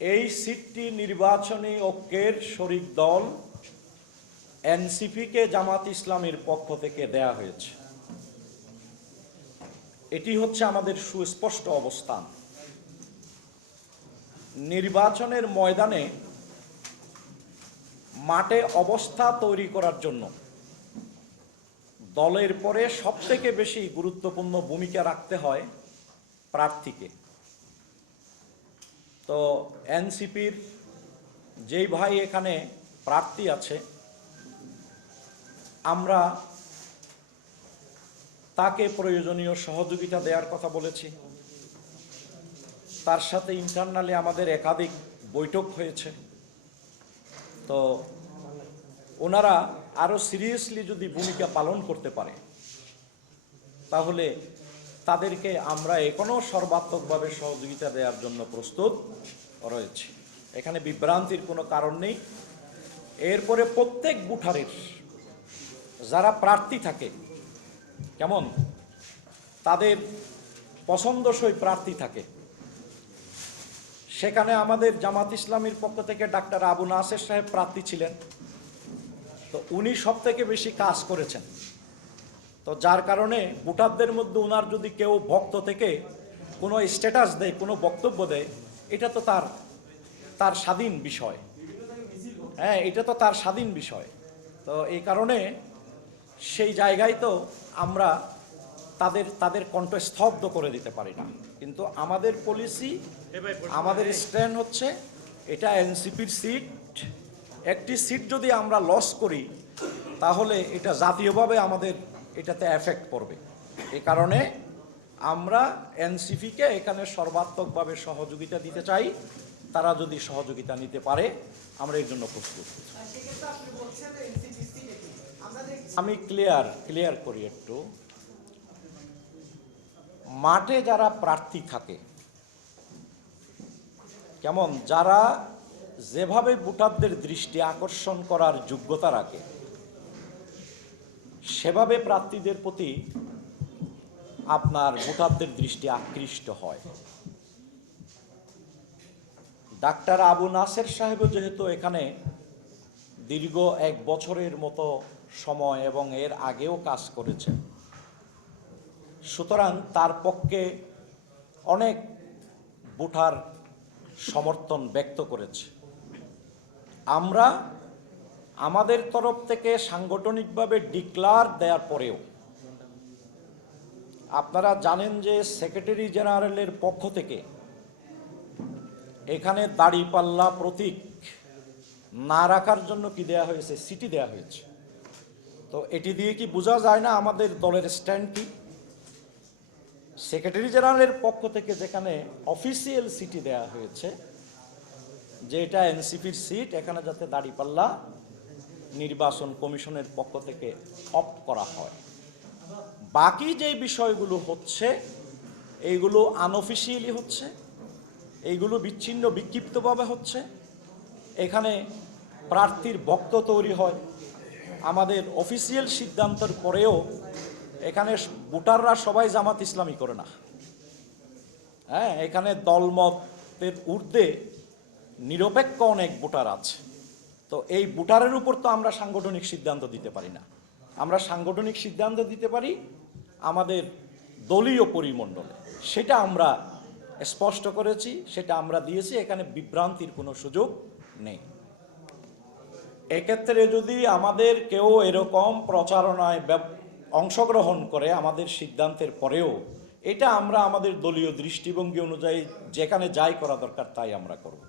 এই সিটটি নির্বাচনী ঐক্যের শরিক দল এনসিপিকে জামাত ইসলামের পক্ষ থেকে দেয়া হয়েছে। এটি হচ্ছে আমাদের সুস্পষ্ট অবস্থান। নির্বাচনের ময়দানে মাঠে অবস্থা তৈরি করার জন্য দলের পরে সবথেকে বেশি গুরুত্বপূর্ণ ভূমিকা রাখতে হয় প্রার্থীকে। তো এনসিপির যেই ভাই এখানে প্রার্থী আছে, আমরা তাকে প্রয়োজনীয় সহযোগিতা দেওয়ার কথা বলেছি। তার সাথে ইন্টারনালি আমাদের একাধিক বৈঠক হয়েছে। তো ওনারা আরও সিরিয়াসলি যদি ভূমিকা পালন করতে পারে তাহলে তাদেরকে আমরা এখনও সর্বাত্মকভাবে সহযোগিতা দেওয়ার জন্য প্রস্তুত রয়েছি। এখানে বিভ্রান্তির কোনো কারণ নেই। এরপরে প্রত্যেক বুথারের যারা প্রার্থী থাকে, কেমন তাদের পছন্দসই প্রার্থী থাকে, সেখানে আমাদের জামাত ইসলামীর পক্ষ থেকে ডাক্তার আবু নাসের সাহেব প্রার্থী ছিলেন। তো উনি সব থেকে বেশি কাজ করেছেন। তো যার কারণে ভোটারদের মধ্যে ওনার যদি কেউ ভক্ত থেকে কোনো স্ট্যাটাস দেয়, কোনো বক্তব্য দেয়, এটা তো তার স্বাধীন বিষয়। হ্যাঁ, এটা তো তার স্বাধীন বিষয়। তো এই কারণে সেই জায়গায় তো আমরা তাদের কণ্ঠ স্তব্ধ করে দিতে পারি না। কিন্তু আমাদের পলিসি, আমাদের স্ট্যান্ড হচ্ছে এটা এনসিপির সিট। একটি সিট যদি আমরা লস করি তাহলে এটা জাতীয়ভাবে আমাদের এটাতে এফেক্ট পড়বে। এই কারণে আমরা এনসিপিকে এখানে সর্বাত্মকভাবে সহযোগিতা দিতে চাই। তারা যদি সহযোগিতা নিতে পারে আমরা এর জন্য প্রস্তুত। আমি ক্লিয়ার করি একটু। মাঠে যারা প্রার্থী থাকে, কেমন যারা যেভাবে ভোটারদের দৃষ্টি আকর্ষণ করার যোগ্যতা রাখে, সেভাবে প্রার্থীদের প্রতি আপনার ভোটারদের দৃষ্টি আকৃষ্ট হয়। ডাক্তার আবু নাসের সাহেবও যেহেতু এখানে দীর্ঘ 1 বছরের মতো সময় এবং এর আগেও কাজ করেছেন, সুতরাং তার পক্ষে অনেক ভোটার সমর্থন ব্যক্ত করেছে। আমরা আমাদের তরফ থেকে সাংগঠনিকভাবে ডিক্লার দেওয়ার পরেও আপনারা জানেন যে সেক্রেটারি জেনারেলের পক্ষ থেকে এখানে দাড়িপাল্লা প্রতীক না রাখার জন্য কি দেয়া হয়েছে, সিটি দেয়া হয়েছে। তো এটি দিয়ে কি বোঝা যায় না আমাদের দলের স্ট্যান্ড কি? সেক্রেটারি জেনারেলের পক্ষ থেকে যেখানে অফিসিয়াল সিটি দেয়া হয়েছে যে এটা এনসিপির সিট, এখানে যাতে দাড়িপাল্লা নির্বাচন কমিশনের পক্ষ থেকে অফ করা হয়। বাকি যে বিষয়গুলো হচ্ছে এইগুলো আনঅফিসিয়ালি হচ্ছে, এইগুলো বিচ্ছিন্ন বিক্ষিপ্তভাবে হচ্ছে। এখানে প্রার্থীর ভক্ত তৈরি হয়। আমাদের অফিসিয়াল সিদ্ধান্তের পরেও এখানে ভোটাররা সবাই জামাত ইসলামী করে না। হ্যাঁ, এখানে দলমতের ঊর্ধ্বে নিরপেক্ষ অনেক ভোটার আছে। তো এই ভোটারের উপর তো আমরা সাংগঠনিক সিদ্ধান্ত দিতে পারি না। আমরা সাংগঠনিক সিদ্ধান্ত দিতে পারি আমাদের দলীয় পরিমণ্ডলে। সেটা আমরা স্পষ্ট করেছি, সেটা আমরা দিয়েছি। এখানে বিভ্রান্তির কোনো সুযোগ নেই। এক্ষেত্রে যদি আমাদের কেউ এরকম প্রচারণায় অংশগ্রহণ করে আমাদের সিদ্ধান্তের পরেও, এটা আমরা আমাদের দলীয় দৃষ্টিভঙ্গি অনুযায়ী যেখানে যাই করা দরকার তাই আমরা করব।